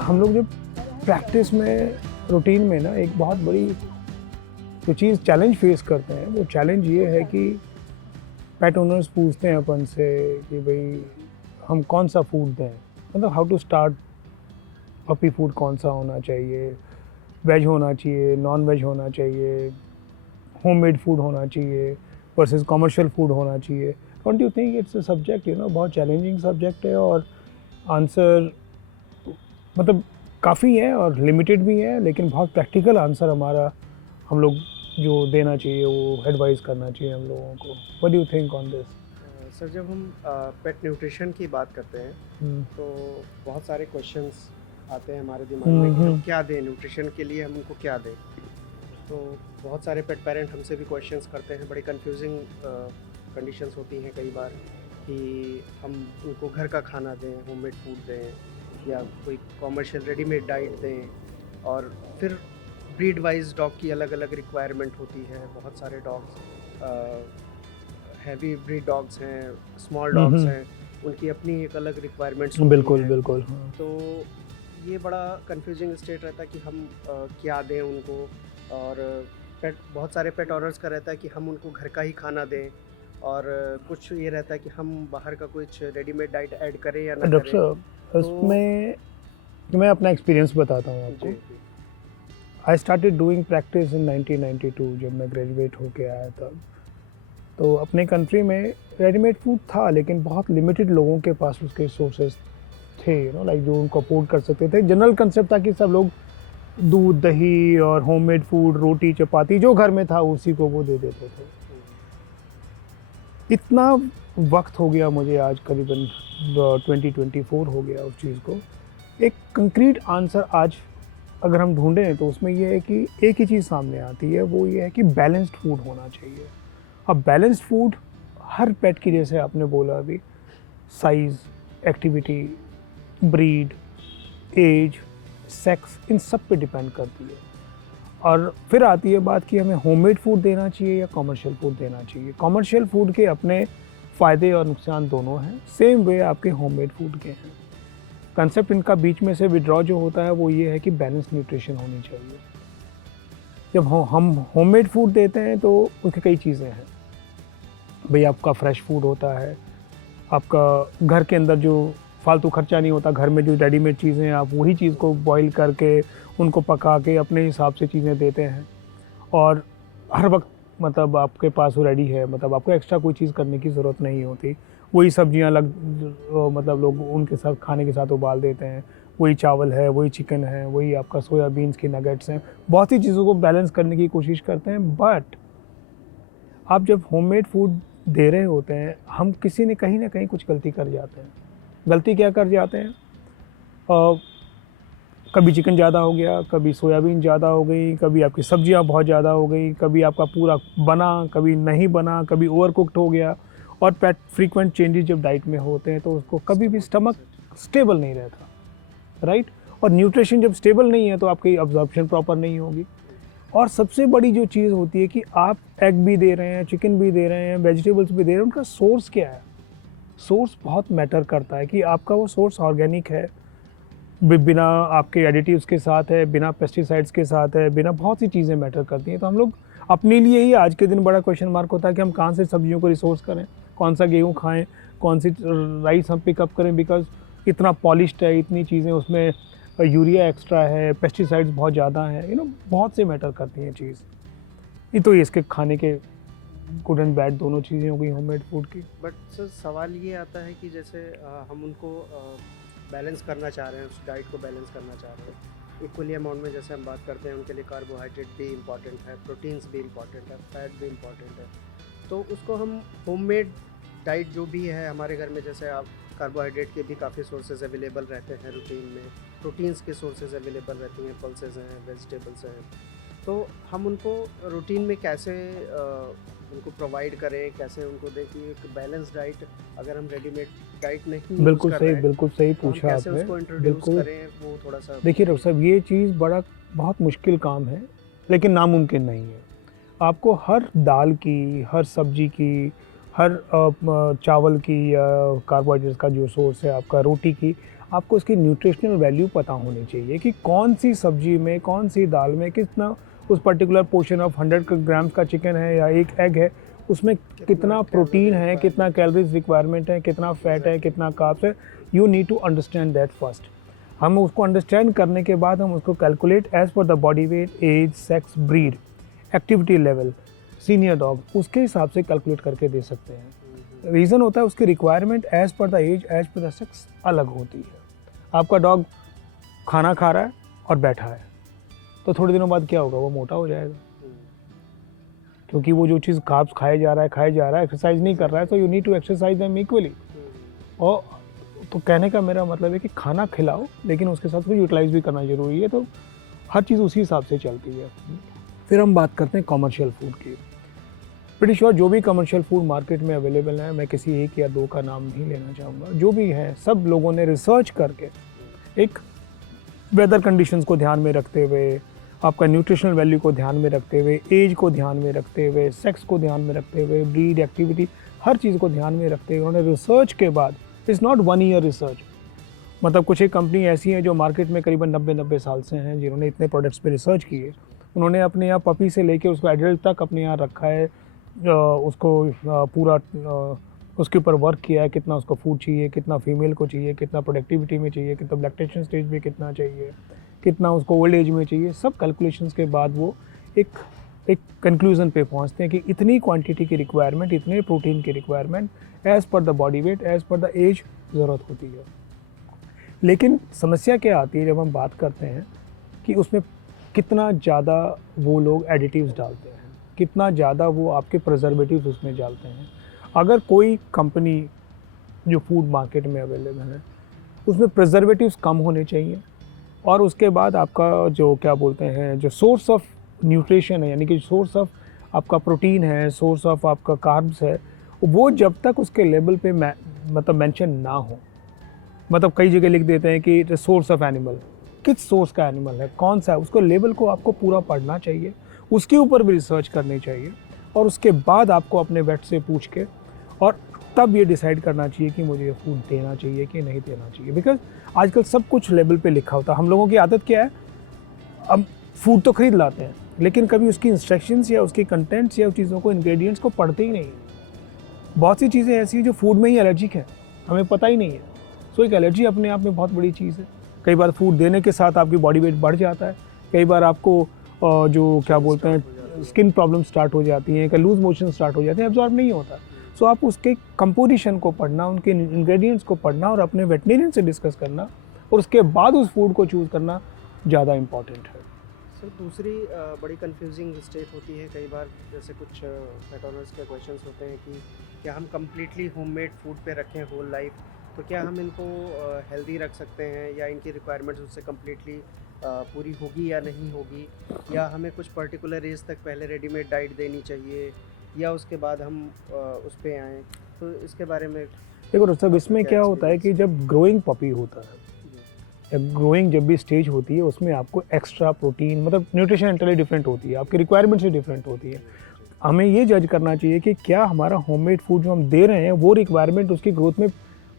हम लोग जब प्रैक्टिस में, रूटीन में ना, एक बहुत बड़ी जो चीज़ चैलेंज फेस करते हैं, वो चैलेंज ये है कि पेट ओनर्स पूछते हैं अपन से कि भाई हम कौन सा फूड दें, मतलब how to start puppy food, कौन सा होना चाहिए, वेज होना चाहिए, नॉन वेज होना चाहिए, होममेड फूड होना चाहिए वर्सेस कमर्शियल फूड होना चाहिए। Don't you think it's a subject, बहुत चैलेंजिंग सब्जेक्ट है, और आंसर मतलब काफ़ी है और लिमिटेड भी है, लेकिन बहुत प्रैक्टिकल आंसर हमारा हम लोग जो देना चाहिए, वो एडवाइस करना चाहिए हम लोगों को। What do you think on this? Sir, जब हम पेट न्यूट्रिशन की बात करते हैं तो बहुत सारे क्वेश्चंस आते हैं हमारे दिमाग में कि हम क्या दें, न्यूट्रिशन के लिए हम उनको क्या दें। तो बहुत सारे पेट पेरेंट हमसे भी क्वेश्चंस करते हैं, बड़ी कंफ्यूजिंग कंडीशंस होती हैं कई बार कि हम उनको घर का खाना दें, होममेड फूड दें, या कोई कॉमर्शियल रेडीमेड डाइट दें। और फिर ब्रीड वाइज डॉग की अलग अलग रिक्वायरमेंट होती है। बहुत सारे डॉग्स हैवी ब्रीड डॉग्स हैं, स्मॉल डॉग्स हैं, उनकी अपनी एक अलग रिक्वायरमेंट्स होती बिल्कुल हैं। बिल्कुल, हाँ। तो ये बड़ा कंफ्यूजिंग स्टेट रहता है कि हम क्या दें उनको। और पेट, बहुत सारे पेट ओनर्स का रहता है कि हम उनको घर का ही खाना दें, और कुछ ये रहता है कि हम बाहर का कुछ रेडीमेड डाइट ऐड करें या ना डॉक्टर करें। साहब, इसमें मैं अपना एक्सपीरियंस बताता हूँ जी आपको। जी I started doing practice in 1992, जब मैं ग्रेजुएट होके आया तब। तो अपने कंट्री में रेडीमेड फूड था, लेकिन बहुत लिमिटेड लोगों के पास उसके सोर्सेज थे, लाइक जो उनको अफोर्ड कर सकते थे। जनरल कंसेप्ट था कि सब लोग दूध, दही और होममेड फूड, रोटी, चपाती जो घर में था उसी को वो दे देते थे। इतना वक्त हो गया मुझे, आज करीबन 2024 हो गया उस चीज़ को। एक कंक्रीट आंसर आज अगर हम ढूंढें तो उसमें यह है कि एक ही चीज़ सामने आती है, वो ये है कि बैलेंस्ड फूड होना चाहिए। अब बैलेंस्ड फूड हर पेट की, जैसे आपने बोला अभी, size, activity, breed, age, sex, इन सब पे डिपेंड करती है। और फिर आती है बात कि हमें होममेड फूड देना चाहिए या कमर्शियल फूड देना चाहिए। कमर्शियल फूड के अपने फ़ायदे और नुकसान दोनों हैं, सेम वे आपके होममेड फूड के हैं। कंसेप्ट इनका बीच में से विड्रॉ जो होता है वो ये है कि बैलेंस न्यूट्रिशन होनी चाहिए। जब हम होममेड फूड देते हैं तो उसकी कई चीज़ें हैं भाई। आपका फ्रेश फूड होता है, आपका घर के अंदर जो फालतू खर्चा नहीं होता, घर में जो रेडीमेड चीज़ें हैं आप वही चीज़ को बॉईल करके, उनको पका के अपने हिसाब से चीज़ें देते हैं। और हर वक्त मतलब आपके पास वो रेडी है, मतलब आपको एक्स्ट्रा कोई चीज़ करने की ज़रूरत नहीं होती। वही सब्जियां मतलब लोग उनके साथ खाने के साथ उबाल देते हैं, वही चावल है, वही चिकन है, वही आपका सोयाबीन्स की नगेट्स हैं। बहुत सी चीज़ों को बैलेंस करने की कोशिश करते हैं। बट आप जब होममेड फूड दे रहे होते हैं, हम किसी ने कहीं ना कहीं कुछ गलती कर जाते हैं। गलती क्या कर जाते हैं? कभी चिकन ज़्यादा हो गया, कभी सोयाबीन ज़्यादा हो गई, कभी आपकी सब्जियां बहुत ज़्यादा हो गई, कभी आपका पूरा बना, कभी नहीं बना, कभी ओवर कुक्ड हो गया। और पेट फ्रीक्वेंट चेंजेस जब डाइट में होते हैं तो उसको कभी भी स्टमक स्टेबल नहीं रहता, राइट। और न्यूट्रिशन जब स्टेबल नहीं है तो आपकी अब्जॉर्प्शन प्रॉपर नहीं होगी। और सबसे बड़ी जो चीज़ होती है कि आप एग भी दे रहे हैं, चिकन भी दे रहे हैं, वेजिटेबल्स भी दे रहे हैं, उनका सोर्स क्या है? सोर्स बहुत मैटर करता है कि आपका वो सोर्स ऑर्गेनिक है, बिना आपके एडिटिव्स के साथ है, बिना पेस्टिसाइड्स के साथ है, बिना बहुत सी चीज़ें मैटर करती हैं। तो हम लोग अपने लिए ही आज के दिन बड़ा क्वेश्चन मार्क होता है कि हम कहाँ से सब्जियों को रिसोर्स करें, कौन सा गेहूँ खाएं, कौन सी राइस हम पिकअप करें, बिकॉज इतना पॉलिश्ड है, इतनी चीज़ें उसमें, यूरिया एक्स्ट्रा है, पेस्टिसाइड्स बहुत ज़्यादा हैं, बहुत से मैटर करती हैं चीज़। ये तो इसके खाने के गुड एंड बैड दोनों चीज़ें हो गई होममेड फूड की। बट सर, सवाल ये आता है कि जैसे हम उनको बैलेंस करना चाह रहे हैं, उस डाइट को बैलेंस करना चाह रहे हैं इक्वली अमाउंट में। जैसे हम बात करते हैं, उनके लिए कार्बोहाइड्रेट भी इंपॉर्टेंट है, प्रोटीन्स भी इंपॉर्टेंट है, फैट भी इंपॉर्टेंट है। तो उसको हम होममेड डाइट जो भी है हमारे घर में, जैसे आप कार्बोहाइड्रेट के भी काफ़ी सोर्सेज अवेलेबल रहते हैं रूटीन में, प्रोटीन्स के सोर्सेज अवेलेबल रहती हैं, पल्सेज हैं, वेजिटेबल्स हैं। तो हम उनको रूटीन में कैसे उनको प्रोवाइड करें, कैसे उनको दें कि एक बैलेंस डाइट, अगर हम रेडीमेड डाइट नहीं बिल्कुल कर सही, रहे हैं बिल्कुल सही तो हम पूछा कैसे आपने। उसको इंट्रोड्यूस बिल्कुल। करें, वो थोड़ा सा देखिए डॉक्टर साहब, ये चीज़ बहुत मुश्किल काम है, लेकिन नामुमकिन नहीं है। आपको हर दाल की, हर सब्जी की, हर चावल की या कार्बोहाइड्रेट्स का जो सोर्स है आपका, रोटी की, आपको उसकी न्यूट्रिशनल वैल्यू पता होनी चाहिए कि कौन सी सब्जी में, कौन सी दाल में कितना उस पर्टिकुलर पोर्शन ऑफ 100 ग्राम्स का चिकन है या एक एग है, उसमें कितना प्रोटीन है, कितना कैलोरीज रिक्वायरमेंट है, कितना फैट है, कितना कार्ब्स है। You need to understand that first. हम उसको अंडरस्टैंड करने के बाद हम उसको calculate as per the body weight, age, sex, breed, activity level, senior dog, उसके हिसाब से कैलकुलेट करके दे सकते हैं। रीज़न होता है उसकी requirement as per the age, as per the sex अलग होती है। आपका डॉग खाना खा रहा है और बैठा है तो थोड़े दिनों बाद क्या होगा, वो मोटा हो जाएगा, क्योंकि वो जो चीज़ कार्ब्स खाए जा रहा है, एक्सरसाइज नहीं कर रहा है। तो you need to exercise them equally. और तो कहने का मेरा मतलब है कि खाना खिलाओ लेकिन उसके साथ वो यूटिलाइज भी करना ज़रूरी है। तो हर चीज़ उसी हिसाब से चलती है। फिर हम बात करते हैं कमर्शियल फूड की। प्रीटी श्योर जो भी कमर्शियल फूड मार्केट में अवेलेबल है, मैं किसी एक या दो का नाम नहीं लेना चाहूँगा, जो भी है सब लोगों ने रिसर्च करके, एक वेदर कंडीशंस को ध्यान में रखते हुए, आपका न्यूट्रिशनल वैल्यू को ध्यान में रखते हुए, एज को ध्यान में रखते हुए, सेक्स को ध्यान में रखते हुए, ब्रीड, एक्टिविटी, हर चीज़ को ध्यान में रखते हुए उन्होंने रिसर्च के बाद, इट्स नॉट 1 ईयर रिसर्च, मतलब कुछ एक कंपनी ऐसी है जो मार्केट में करीबन 90 साल से हैं, जिन्होंने इतने प्रोडक्ट्स पे रिसर्च किए। उन्होंने अपने यहाँ पपी से लेके उसको एडल्ट तक अपने यहाँ रखा है, उसको पूरा उसके ऊपर वर्क किया है, कितना उसको फूड चाहिए, कितना फीमेल को चाहिए, कितना प्रोडक्टिविटी में चाहिए, कितना लैक्टेशन स्टेज में कितना चाहिए, कितना उसको ओल्ड एज में चाहिए। सब कैलकुलेशंस के बाद वो एक कंक्लूजन पे पहुंचते हैं कि इतनी क्वांटिटी की रिक्वायरमेंट, इतने प्रोटीन की requirement as per the body weight, as per the age ज़रूरत होती है। लेकिन समस्या क्या आती है जब हम बात करते हैं कि उसमें कितना ज़्यादा वो लोग एडिटिव्स डालते हैं, कितना ज़्यादा वो आपके प्रिजर्वेटिव्स उसमें डालते हैं। अगर कोई कंपनी जो फूड मार्केट में अवेलेबल है उसमें प्रिजर्वेटिव्स कम होने चाहिए, और उसके बाद आपका जो क्या बोलते हैं, जो सोर्स ऑफ न्यूट्रिशन है, यानी कि सोर्स ऑफ आपका प्रोटीन है, सोर्स ऑफ आपका कार्ब्स है, वो जब तक उसके लेबल पे मतलब मेंशन ना हो, मतलब कई जगह लिख देते हैं कि सोर्स ऑफ एनिमल, किस सोर्स का एनिमल है, कौन सा है, उसको लेबल को आपको पूरा पढ़ना चाहिए, उसके ऊपर भी रिसर्च करनी चाहिए, और उसके बाद आपको अपने वेट से पूछ के और तब ये डिसाइड करना चाहिए कि मुझे ये फूड देना चाहिए कि नहीं देना चाहिए। बिकॉज आजकल सब कुछ लेबल पे लिखा होता है। हम लोगों की आदत क्या है, अब फूड तो खरीद लाते हैं लेकिन कभी उसकी इंस्ट्रक्शंस या उसकी कंटेंट्स या उस चीज़ों को, इंग्रेडिएंट्स को पढ़ते ही नहीं है। बहुत सी चीज़ें ऐसी हैं जो फूड में ही एलर्जिक है, हमें पता ही नहीं है। सो एक एलर्जी अपने आप में बहुत बड़ी चीज़ है। कई बार फूड देने के साथ आपकी बॉडी वेट बढ़ जाता है, कई बार आपको जो क्या बोलते हैं स्किन प्रॉब्लम स्टार्ट हो जाती हैं, कई लूज मोशन स्टार्ट हो जाते हैं, एब्जॉर्ब नहीं होता। सो आप उसके कंपोजिशन को पढ़ना, उनके इंग्रेडिएंट्स को पढ़ना और अपने वेटनेरियन से डिस्कस करना और उसके बाद उस फूड को चूज़ करना ज़्यादा इम्पॉर्टेंट है। सर दूसरी बड़ी कंफ्यूजिंग स्टेट होती है कई बार, जैसे कुछ पेट ओनर्स के क्वेश्चंस होते हैं कि क्या हम कम्प्लीटली होममेड फूड पे रखें होल लाइफ, तो क्या हम इनको हेल्दी रख सकते हैं, या इनकी रिक्वायरमेंट्स उससे कम्प्लीटली पूरी होगी या नहीं होगी, या हमें कुछ पर्टिकुलर एज तक पहले रेडीमेड डाइट देनी चाहिए या उसके बाद हम उस पे आएँ, तो इसके बारे में देखो सब इसमें क्या होता है कि जब ग्रोइंग पपी होता है या ग्रोइंग जब भी स्टेज होती है, उसमें आपको एक्स्ट्रा प्रोटीन, मतलब न्यूट्रिशन एंटरली डिफरेंट होती है, आपकी रिक्वायरमेंट से डिफरेंट होती है। हमें ये जज करना चाहिए कि क्या हमारा होममेड फूड जो हम दे रहे हैं वो रिक्वायरमेंट उसकी ग्रोथ में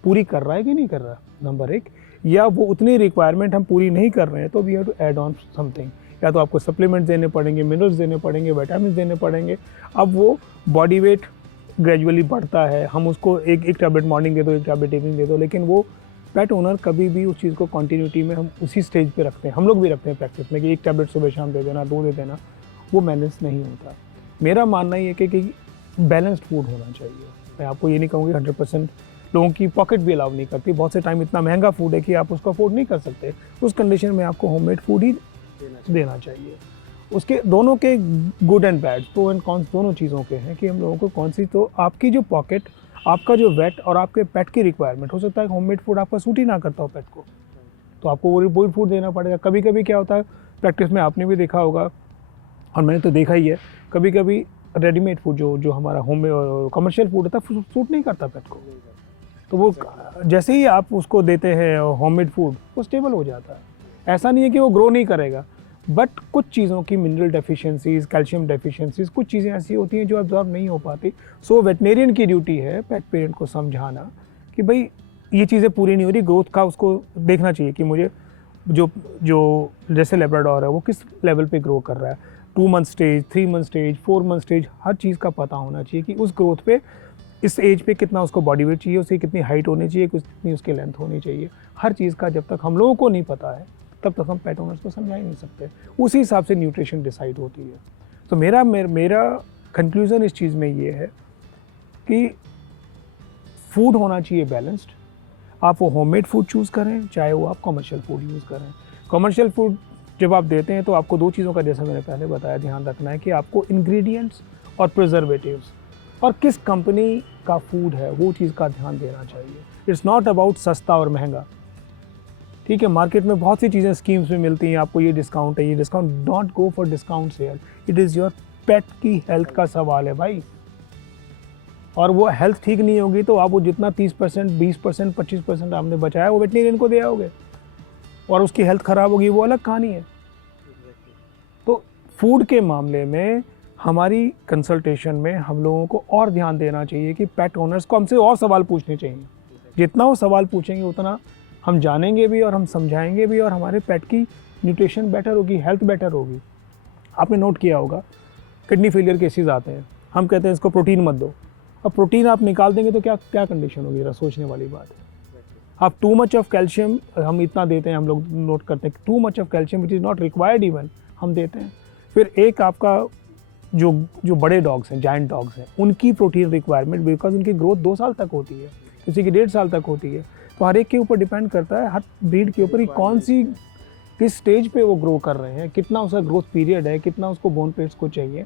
पूरी कर रहा है कि नहीं कर रहा, नंबर एक, या वो उतनी रिक्वायरमेंट हम पूरी नहीं कर रहे हैं तो we have to add on something, या तो आपको सप्लीमेंट्स देने पड़ेंगे, मिनरल्स देने पड़ेंगे, विटामिन देने पड़ेंगे। अब वो बॉडी वेट ग्रेजुअली बढ़ता है, हम उसको एक टैबलेट मॉर्निंग दे दो, एक टैबलेट इवनिंग दे दो, लेकिन वो पेट ओनर कभी भी उस चीज़ को कंटिन्यूटी में हम उसी स्टेज पे रखते हैं, हम लोग भी रखते हैं प्रैक्टिस में कि एक टैबलेट सुबह शाम दे देना, 2 दे देना, वो बैलेंस नहीं होता। मेरा मानना ये है कि बैलेंस्ड फूड होना चाहिए। मैं आपको ये नहीं कहूँगी 100% लोगों की पॉकेट भी अलाउ नहीं करती, बहुत से टाइम इतना महंगा फूड है कि आप उसको अफोर्ड नहीं कर सकते, उस कंडीशन में आपको होममेड फूड ही देना चाहिए। उसके दोनों के good and bad, pro and cons दोनों चीज़ों के हैं कि हम लोगों को कौन सी, तो आपकी जो पॉकेट, आपका जो वेट और आपके पेट की रिक्वायरमेंट, हो सकता है होममेड फूड आपका सूट ही ना करता हो पेट को, तो आपको वो फूड देना पड़ेगा। कभी कभी क्या होता है, प्रैक्टिस में आपने भी देखा होगा और मैंने तो देखा ही है, कभी कभी रेडीमेड फूड जो हमारा होम कमर्शियल फूड होता है सूट नहीं करता पेट को, तो वो जैसे ही आप उसको देते हैं होममेड फूड, वो स्टेबल हो जाता है। ऐसा नहीं है कि वो ग्रो नहीं करेगा, बट कुछ चीज़ों की मिनरल डेफिशिएंसीज, कैल्शियम डेफिशिएंसीज, कुछ चीज़ें ऐसी होती हैं जो एब्जॉर्ब नहीं हो पाती। सो वेटनेरियन की ड्यूटी है पेट पेरेंट को समझाना कि भाई ये चीज़ें पूरी नहीं हो रही, ग्रोथ का उसको देखना चाहिए कि मुझे जो जो जैसे लेब्राडोर है वो किस लेवल पे ग्रो कर रहा है, 2 month stage, 3 month stage, 4 month stage, हर चीज़ का पता होना चाहिए कि उस ग्रोथ पे इस एज पे कितना उसको बॉडी वेट चाहिए, उसकी कितनी हाइट होनी चाहिए, कितनी उसकी लेंथ होनी चाहिए। हर चीज़ का जब तक हम लोगों को नहीं पता है तब तक हम पेट ओनर्स को समझा ही नहीं सकते। उसी हिसाब से न्यूट्रिशन डिसाइड होती है। तो मेरा कंक्लूज़न इस चीज़ में ये है कि फूड होना चाहिए बैलेंस्ड। आप वो होममेड फूड चूज़ करें, चाहे वो आप कमर्शियल फूड यूज़ करें। कमर्शियल फूड जब आप देते हैं तो आपको 2 चीज़ों का, जैसा मैंने पहले बताया, ध्यान रखना है कि आपको इंग्रेडिएंट्स और प्रिजर्वेटिव्स और किस कंपनी का फूड है वो चीज़ का ध्यान देना चाहिए। इट्स नॉट अबाउट सस्ता और महंगा। ठीक है, मार्केट में बहुत सी चीज़ें स्कीम्स में मिलती हैं, आपको ये डिस्काउंट है, ये discount. Don't go for discount here. It is your पेट की हेल्थ का सवाल है भाई। और वो हेल्थ ठीक नहीं होगी तो आप वो जितना 30%, 20%, 25% आपने बचाया वो वेटनेरियन को दे आओगे और उसकी हेल्थ ख़राब होगी, वो अलग कहानी है। तो फूड के मामले में हमारी कंसल्टेशन में हम लोगों को और ध्यान देना चाहिए कि पेट ओनर्स को हमसे और सवाल पूछने चाहिए। जितना वो सवाल पूछेंगे उतना हम जानेंगे भी और हम समझाएंगे भी और हमारे पेट की न्यूट्रिशन बेटर होगी, हेल्थ बेटर होगी। आपने नोट किया होगा किडनी फेलियर केसेस आते हैं, हम कहते हैं इसको प्रोटीन मत दो। अब प्रोटीन आप निकाल देंगे तो क्या क्या कंडीशन होगी, जरा सोचने वाली बात है। आप टू मच ऑफ कैल्शियम हम इतना देते हैं, हम लोग नोट करते हैं too much of calcium which is not required even, हम देते हैं। फिर एक आपका जो बड़े डॉग्स हैं, जायंट डॉग्स हैं, उनकी प्रोटीन रिक्वायरमेंट बिकॉज उनकी ग्रोथ 2 साल तक होती है, किसी की 1.5 साल तक होती है। तो हर एक के ऊपर डिपेंड करता है, हर ब्रीड के ऊपर कि कौन सी किस स्टेज पे वो ग्रो कर रहे हैं, कितना उसका ग्रोथ पीरियड है, कितना उसको बोन पेट्स को चाहिए।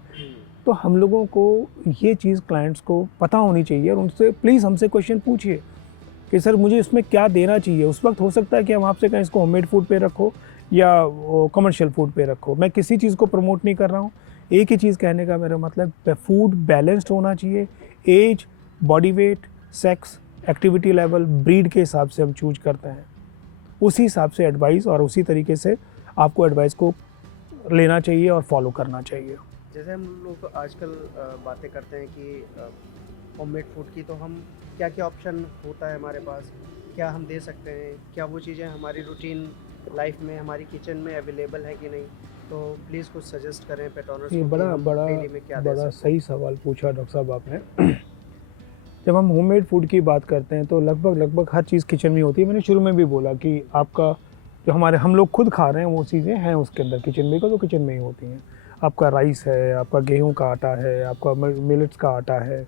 तो हम लोगों को ये चीज़ क्लाइंट्स को पता होनी चाहिए और उनसे प्लीज़ हमसे क्वेश्चन पूछिए कि सर मुझे इसमें क्या देना चाहिए। उस वक्त हो सकता है कि हम आपसे कहें इसको होममेड फूड पे रखो या कमर्शियल फूड पे रखो। मैं किसी चीज़ को प्रमोट नहीं कर रहा हूँ, एक ही चीज़ कहने का मेरा मतलब, फूड बैलेंस्ड होना चाहिए। Age, body weight, sex, activity level, breed के हिसाब से हम चूज करते हैं, उसी हिसाब से एडवाइस और उसी तरीके से आपको एडवाइस को लेना चाहिए और फॉलो करना चाहिए। जैसे हम लोग आजकल बातें करते हैं कि होममेड फूड की, तो हम क्या क्या ऑप्शन होता है हमारे पास, क्या हम दे सकते हैं, क्या वो चीज़ें हमारी रूटीन लाइफ में हमारी किचन में अवेलेबल है कि नहीं, तो प्लीज़ कुछ सजेस्ट करें पेट ओनर्स को। ये बड़ा सही सवाल पूछा डॉक्टर साहब आपने। जब हम होममेड फूड की बात करते हैं तो लगभग हर चीज़ किचन में होती है। मैंने शुरू में भी बोला कि आपका जो हम लोग खुद खा रहे हैं वो चीज़ें हैं उसके अंदर किचन में, तो किचन में ही होती हैं। आपका राइस है, आपका गेहूं का आटा है, आपका मिलेट्स का आटा है,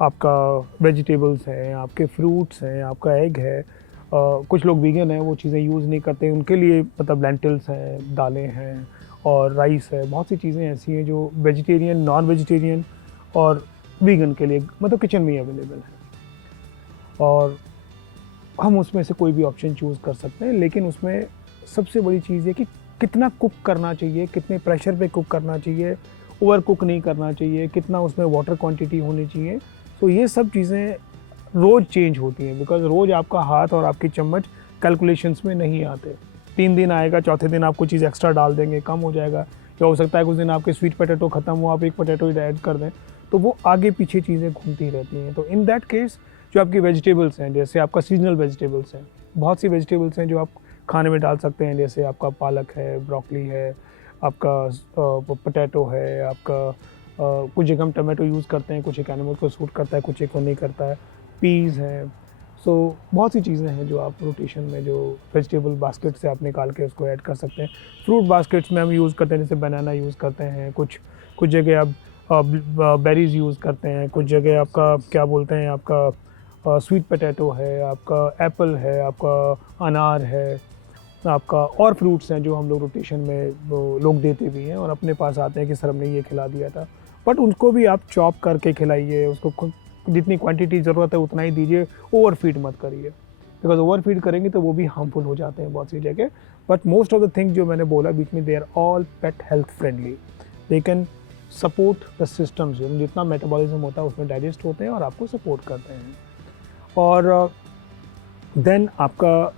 आपका वेजिटेबल्स हैं, आपके फ्रूट्स हैं, आपका एग है। कुछ लोग वीगन हैं, वो चीज़ें यूज़ नहीं करते, उनके लिए मतलब लेंटिल्स हैं, दालें हैं और राइस है। बहुत सी चीज़ें ऐसी हैं जो वेजिटेरियन, नॉन वेजिटेरियन और वीगन के लिए मतलब किचन में ही अवेलेबल है और हम उसमें से कोई भी ऑप्शन चूज़ कर सकते हैं। लेकिन उसमें सबसे बड़ी चीज़ है कि कितना कुक करना चाहिए, कितने प्रेशर पे कुक करना चाहिए, ओवर कुक नहीं करना चाहिए, कितना उसमें वाटर क्वांटिटी होनी चाहिए। तो ये सब चीज़ें रोज़ चेंज होती हैं बिकॉज रोज़ आपका हाथ और आपकी चम्मच कैलकुलेशंस में नहीं आते। 3 दिन आएगा, चौथे दिन आप कुछ चीज़ एक्स्ट्रा डाल देंगे, कम हो जाएगा, या हो सकता है कुछ दिन आपके स्वीट पोटैटो ख़त्म हो, आप एक पोटैटो ऐड कर दें, तो वो आगे पीछे चीज़ें घूमती रहती हैं। तो इन दैट केस जो आपकी वेजिटेबल्स हैं, जैसे आपका सीजनल वेजिटेबल्स हैं, बहुत सी वेजिटेबल्स हैं जो आप खाने में डाल सकते हैं, जैसे आपका पालक है, ब्रोकली है, आपका पोटैटो है, आपका कुछ जगह हम टमाटो यूज़ करते हैं, कुछ एक एनिमल को सूट करता है, कुछ एक को नहीं करता है, पीज़ हैं। सो बहुत सी चीज़ें हैं जो आप रोटेशन में जो वेजिटेबल बास्केट से आप निकाल के उसको ऐड कर सकते हैं। फ्रूट बास्केट्स में हम यूज़ करते हैं, जैसे बनाना यूज़ करते हैं, कुछ जगह आप बेरीज़ यूज़ करते हैं, कुछ जगह आपका क्या बोलते हैं, आपका स्वीट पोटैटो है, आपका एप्पल है, आपका अनार है, आपका और फ्रूट्स हैं जो हम लोग रोटेशन में लोग देते भी हैं और अपने पास आते हैं कि सर हमने ये खिला दिया था। बट उनको भी आप चॉप करके खिलाइए, उसको जितनी क्वांटिटी ज़रूरत है उतना ही दीजिए, ओवर फीड मत करिए बिकॉज ओवर फीड करेंगे तो वो भी हार्मफुल हो जाते हैं बहुत सी जगह। But most of the thing जो मैंने बोला बीच में, they are all pet health friendly, they can support the systems, जितना मेटाबॉलिज्म होता है उसमें डाइजेस्ट होते हैं और आपको सपोर्ट करते हैं। और देन आपका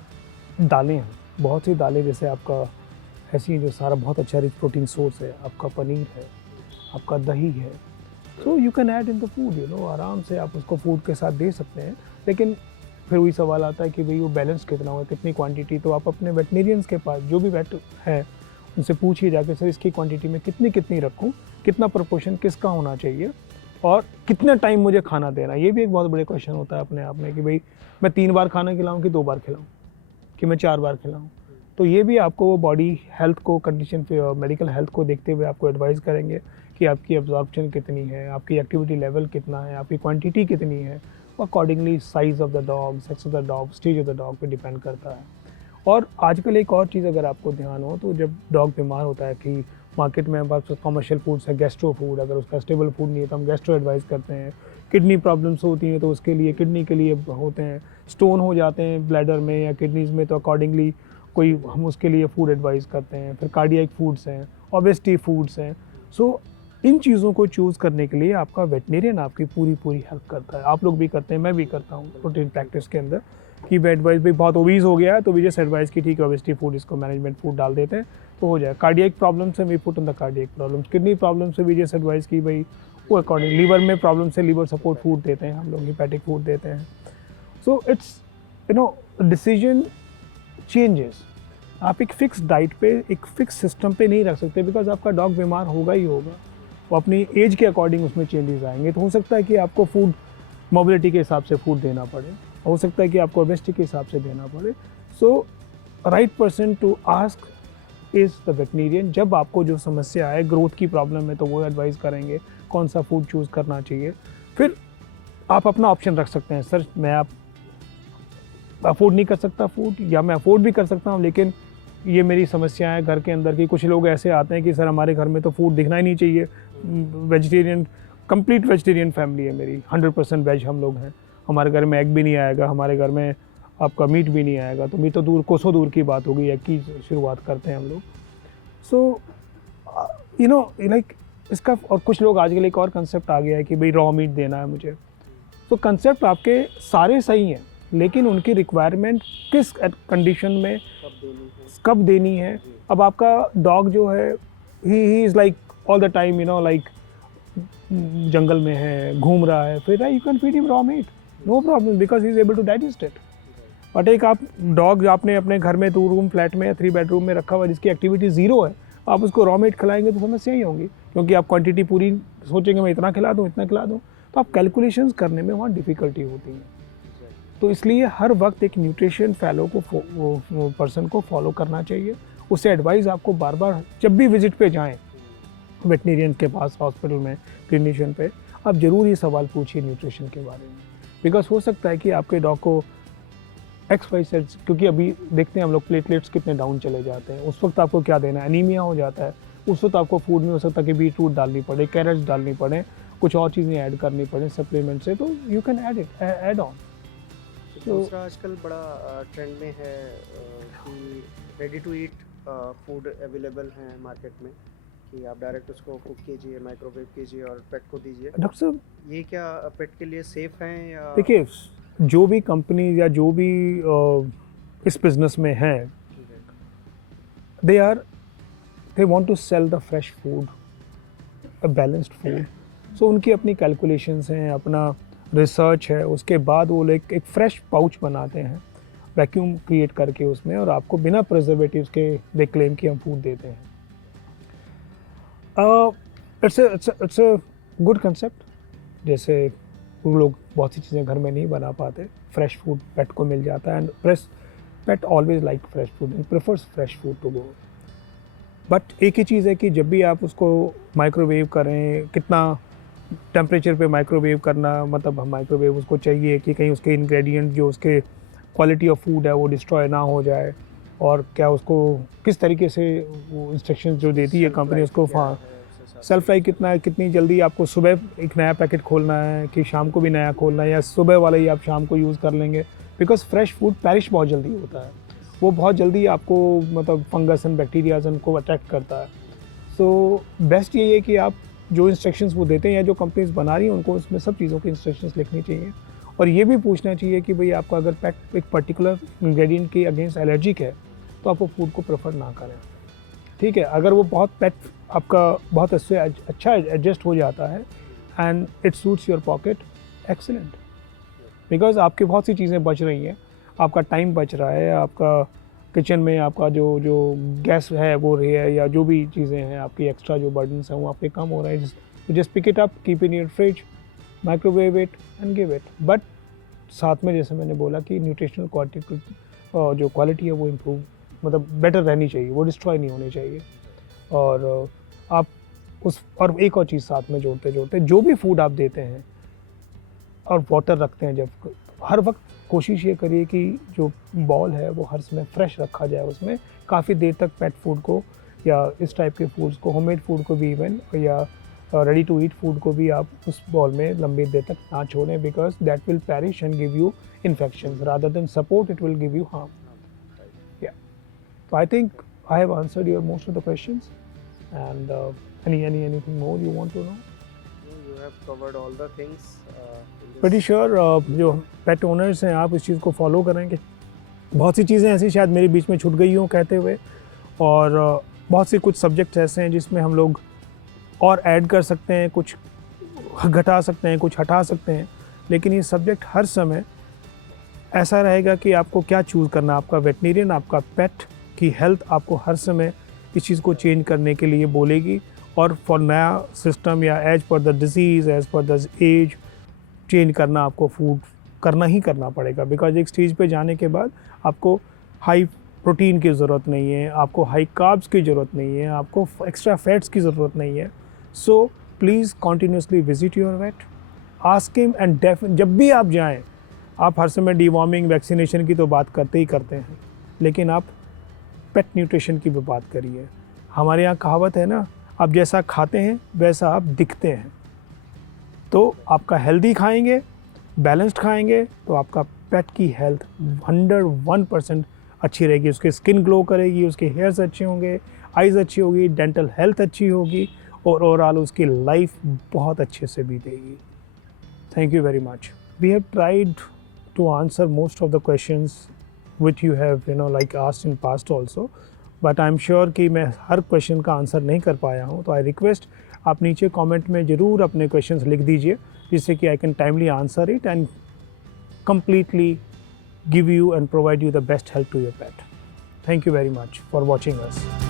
दालें हैं, बहुत सी दालें जैसे आपका ऐसी जो सारा बहुत अच्छा रिच प्रोटीन सोर्स है, आपका पनीर है, आपका दही है, so you can add in the food, आराम से आप उसको फूड के साथ दे सकते हैं। लेकिन फिर वही सवाल आता है कि भाई वो बैलेंस कितना होगा, कितनी क्वांटिटी। तो आप अपने वेटनेरियंस के पास जो भी वेट है उनसे पूछिए जाके, सर इसकी क्वांटिटी में कितनी कितनी रखूँ, कितना प्रोपोर्शन किसका होना चाहिए और कितना टाइम मुझे खाना देना। ये भी एक बहुत बड़े क्वेश्चन होता है अपने आप में कि भाई मैं 3 बार खाना खिलाऊँ कि 2 बार खिलाऊँ, कि मैं 4 बार खिलाऊँ। तो ये भी आपको बॉडी हेल्थ को, कंडीशन पे, मेडिकल हेल्थ को देखते हुए आपको एडवाइस करेंगे कि आपकी एब्जॉर्प्शन कितनी है, आपकी एक्टिविटी लेवल कितना है, आपकी क्वांटिटी कितनी है। Accordingly size of the dog, sex of the dog, stage of the dog पे डिपेंड करता है। और आजकल एक और चीज़ अगर आपको ध्यान हो तो जब डॉग बीमार होता है कि मार्केट में हमारे कमर्शियल फूड्स है, गैस्ट्रो फूड, अगर उसका स्टेबल फूड नहीं है तो हम गैस्ट्रो एडवाइस करते हैं। किडनी प्रॉब्लम्स होती हैं तो उसके लिए, किडनी के लिए होते हैं, स्टोन हो जाते हैं ब्लैडर में या किडनीज़ में, तो अकॉर्डिंगली कोई हम उसके लिए फूड एडवाइस करते हैं। फिर कार्डियक फूड्स हैं, ओबेसिटी फूड्स हैं। सो इन चीज़ों को चूज़ करने के लिए आपका वेटनेरियन आपकी पूरी हेल्प करता है। आप लोग भी करते हैं, मैं भी करता हूँ प्रोटीन प्रैक्टिस के अंदर कि वे एडवाइस भी बहुत ओबीज हो गया है तो वी जस्ट एडवाइस की ठीक है ओबेसिटी फूड, इसको मैनेजमेंट फूड डाल देते हैं तो हो जाए। कार्डियक प्रॉब्लम से we put on the cardiac problems, kidney problem से वी जस्ट एडवाइस की भाई वो अकॉर्डिंग, लीवर में प्रॉब्लम से लीवर सपोर्ट फूड देते हैं हम लोग, हिपैटिक फूड देते हैं। So it's decision changes. आप एक फिक्स डाइट पे, एक फिक्स सिस्टम पे नहीं रख सकते बिकॉज आपका डॉग बीमार होगा ही होगा। वो अपनी एज के अकॉर्डिंग उसमें चेंजेस आएंगे। तो हो सकता है कि आपको फूड मोबिलिटी के हिसाब से फूड देना पड़े, हो सकता है कि आपको ओबेसिटी के हिसाब से देना पड़े। So right person to ask is the veterinarian. जब आपको जो समस्या है, ग्रोथ की प्रॉब्लम है, तो वो एडवाइस करेंगे कौन सा फूड चूज़ करना चाहिए। फिर आप अपना ऑप्शन रख सकते हैं, सर मैं आप अफोर्ड नहीं कर सकता फूड, या मैं अफोर्ड भी कर सकता हूँ लेकिन ये मेरी समस्या है घर के अंदर की। कुछ लोग ऐसे आते हैं कि सर हमारे घर में तो फूड दिखना ही नहीं चाहिए, वेजिटेरियन, कंप्लीट वेजिटेरियन फैमिली है मेरी, 100% वेज हम लोग हैं, हमारे घर में एग भी नहीं आएगा, हमारे घर में आपका मीट भी नहीं आएगा। तो मीट तो दूर, कोसों दूर की बात होगी, एग की शुरुआत करते हैं हम लोग। सो लाइक इसका, और कुछ लोग आजकल एक और कंसेप्ट आ गया है कि भाई रॉ मीट देना है मुझे। तो कंसेप्ट आपके सारे सही हैं लेकिन उनकी रिक्वायरमेंट किस कंडीशन में कब देनी है। अब आपका डॉग जो है he is like all the time like जंगल में है, घूम रहा है, फिर you can feed him raw meat, no problem because he is able to digest it. But एक आप डॉग आपने अपने घर में 2 रूम फ्लैट में या 3 बेडरूम में रखा हुआ जिसकी एक्टिविटी ज़ीरो है, आप उसको रॉ मीट खिलाएंगे तो समस्या ही होंगी, क्योंकि आप क्वांटिटी पूरी सोचेंगे मैं इतना खिला दूँ, इतना खिला दूँ, तो आप कैलकुलेशंस करने में वहाँ डिफ़िकल्टी होती है। तो इसलिए हर वक्त एक न्यूट्रिशन फैलो को पर्सन को फॉलो करना चाहिए। उससे एडवाइस आपको बार बार जब भी विजिट पे जाएं वेटनेरियन के पास, हॉस्पिटल में, क्लिनिशियन पे, आप ज़रूर ये सवाल पूछिए न्यूट्रिशन के बारे में। बिकॉज हो सकता है कि आपके डॉग को XYZ, क्योंकि अभी देखते हैं हम लोग प्लेटलेट्स कितने डाउन चले जाते हैं, उस वक्त आपको क्या देना है, एनीमिया हो जाता है, उस वक्त आपको फूड में हो सकता है कि बीटरूट डालनी पड़े, कैरेट्स डालनी पड़े, कुछ और चीज़ें ऐड करनी पड़े सप्लीमेंट से, तो यू कैन ऐड ऑन। दूसरा आजकल बड़ा ट्रेंड में है कि ready to eat food available हैं मार्केट में, कि आप डायरेक्ट उसको कुक कीजिए, माइक्रोवेव कीजिए और पेट को दीजिए। डॉक्टर साहब, ये क्या पेट के लिए सेफ हैं या? देखिए, जो भी कंपनी या जो भी इस बिज़नेस में हैं, they want to sell the fresh food, a balanced food. So उनकी अपनी कैलकुलेशंस हैं, अपना रिसर्च है, उसके बाद वो लोग एक फ्रेश पाउच बनाते हैं वैक्यूम क्रिएट करके उसमें, और आपको बिना प्रिजर्वेटिव्स के दे क्लेम कि हम फूड देते हैं। It's a good concept. जैसे वो लोग बहुत सी चीज़ें घर में नहीं बना पाते, फ्रेश फूड पेट को मिल जाता है, and pet always like fresh food and prefers fresh food to go. But एक ही चीज़ है कि जब भी आप उसको माइक्रोवेव करें, कितना टेम्परेचर पे माइक्रोवेव करना, मतलब हम माइक्रोवेव उसको चाहिए कि कहीं उसके इंग्रेडिएंट जो उसके क्वालिटी ऑफ फूड है वो डिस्ट्रॉय ना हो जाए, और क्या उसको किस तरीके से वो इंस्ट्रक्शंस जो देती है कंपनी उसको, हाँ, सेल्फ लाइफ कितना है, कितनी जल्दी आपको सुबह एक नया पैकेट खोलना है कि शाम को भी नया खोलना है, या सुबह वाला ही आप शाम को यूज़ कर लेंगे। बिकॉज फ्रेश फूड पैरिश बहुत जल्दी होता है, वो बहुत जल्दी आपको मतलब फंगस एंड बैक्टीरियाज को अट्रैक्ट करता है। सो बेस्ट यही है कि आप जो इंस्ट्रक्शंस वो देते हैं या जो कंपनीज बना रही हैं उनको उसमें सब चीज़ों की इंस्ट्रक्शंस लिखनी चाहिए, और ये भी पूछना चाहिए कि भाई आपका अगर पेट एक पर्टिकुलर इंग्रेडिएंट के अगेंस्ट एलर्जिक है तो आप वो फूड को प्रेफर ना करें। ठीक है, अगर वो बहुत पेट आपका बहुत अच्छा एडजस्ट हो जाता है and it suits your pocket, excellent, because आपकी बहुत सी चीज़ें बच रही हैं, आपका टाइम बच रहा है, आपका किचन में आपका जो गैस है वो रही है, या जो भी चीज़ें हैं आपकी एक्स्ट्रा जो बर्डन्स हैं वो आपके कम हो रहे हैं। Just pick it up, keep in your fridge, microwave it and give it. But साथ में जैसे मैंने बोला कि न्यूट्रिशनल क्वालिटी जो क्वालिटी है वो इम्प्रूव मतलब बेटर रहनी चाहिए, वो डिस्ट्रॉय नहीं होनी चाहिए। और आप और एक और चीज़ साथ में जोड़ते जो भी फूड आप देते हैं और वाटर रखते हैं, जब हर वक्त कोशिश ये करिए कि जो बॉल है वो हर समय फ्रेश रखा जाए, उसमें काफ़ी देर तक पेट फूड को या इस टाइप के फूड्स को, होममेड फूड को भी इवन, या रेडी टू ईट फूड को भी आप उस बॉल में लंबी देर तक ना छोड़ें, because that will parish and give you infections rather than support, it will give you harm. या so I think I have answered your most of the questions, and anything more you want to know? No, you have covered all the things. Pretty sure जो पेट owners हैं आप इस चीज़ को follow करेंगे। बहुत सी चीज़ें ऐसी शायद मेरे बीच में छूट गई हों कहते हुए, और बहुत से कुछ सब्जेक्ट्स ऐसे हैं जिसमें हम लोग और ऐड कर सकते हैं, कुछ घटा सकते हैं, कुछ हटा सकते हैं, लेकिन ये सब्जेक्ट हर समय ऐसा रहेगा कि आपको क्या चूज़ करना, आपका वेटनेरियन, आपका पेट की हेल्थ आपको हर समय इस चीज़ को चेंज करने के लिए बोलेगी, और फॉर नया सिस्टम या as per the disease, as per the age change करना आपको फूड करना ही करना पड़ेगा। बिकॉज एक स्टेज पे जाने के बाद आपको हाई प्रोटीन की ज़रूरत नहीं है, आपको हाई कार्ब्स की ज़रूरत नहीं है, आपको एक्स्ट्रा फैट्स की ज़रूरत नहीं है। So please continuously visit your weight, ask him, and जब भी आप जाएँ, आप हर समय डीवॉर्मिंग, वैक्सीनेशन की तो बात करते ही करते हैं, लेकिन आप पेट न्यूट्रिशन की भी बात करिए। हमारे यहाँ कहावत है ना, आप जैसा खाते हैं वैसा आप दिखते हैं। तो आपका हेल्दी खाएंगे, बैलेंस्ड खाएंगे, तो आपका पेट की हेल्थ 101% अच्छी रहेगी, उसकी स्किन ग्लो करेगी, उसके हेयर्स अच्छे होंगे, आइज़ अच्छी होगी, डेंटल हेल्थ अच्छी होगी, और ओवरऑल उसकी लाइफ बहुत अच्छे से बीतेगी। Thank you very much. We have tried to answer most of the questions which you have like asked in past also, but I'm sure कि मैं हर क्वेश्चन का आंसर नहीं कर पाया हूँ, तो आई रिक्वेस्ट आप नीचे कमेंट में ज़रूर अपने क्वेश्चंस लिख दीजिए, जिससे कि I can timely answer it and completely give you and provide you the best help to your pet. Thank you very much for watching us.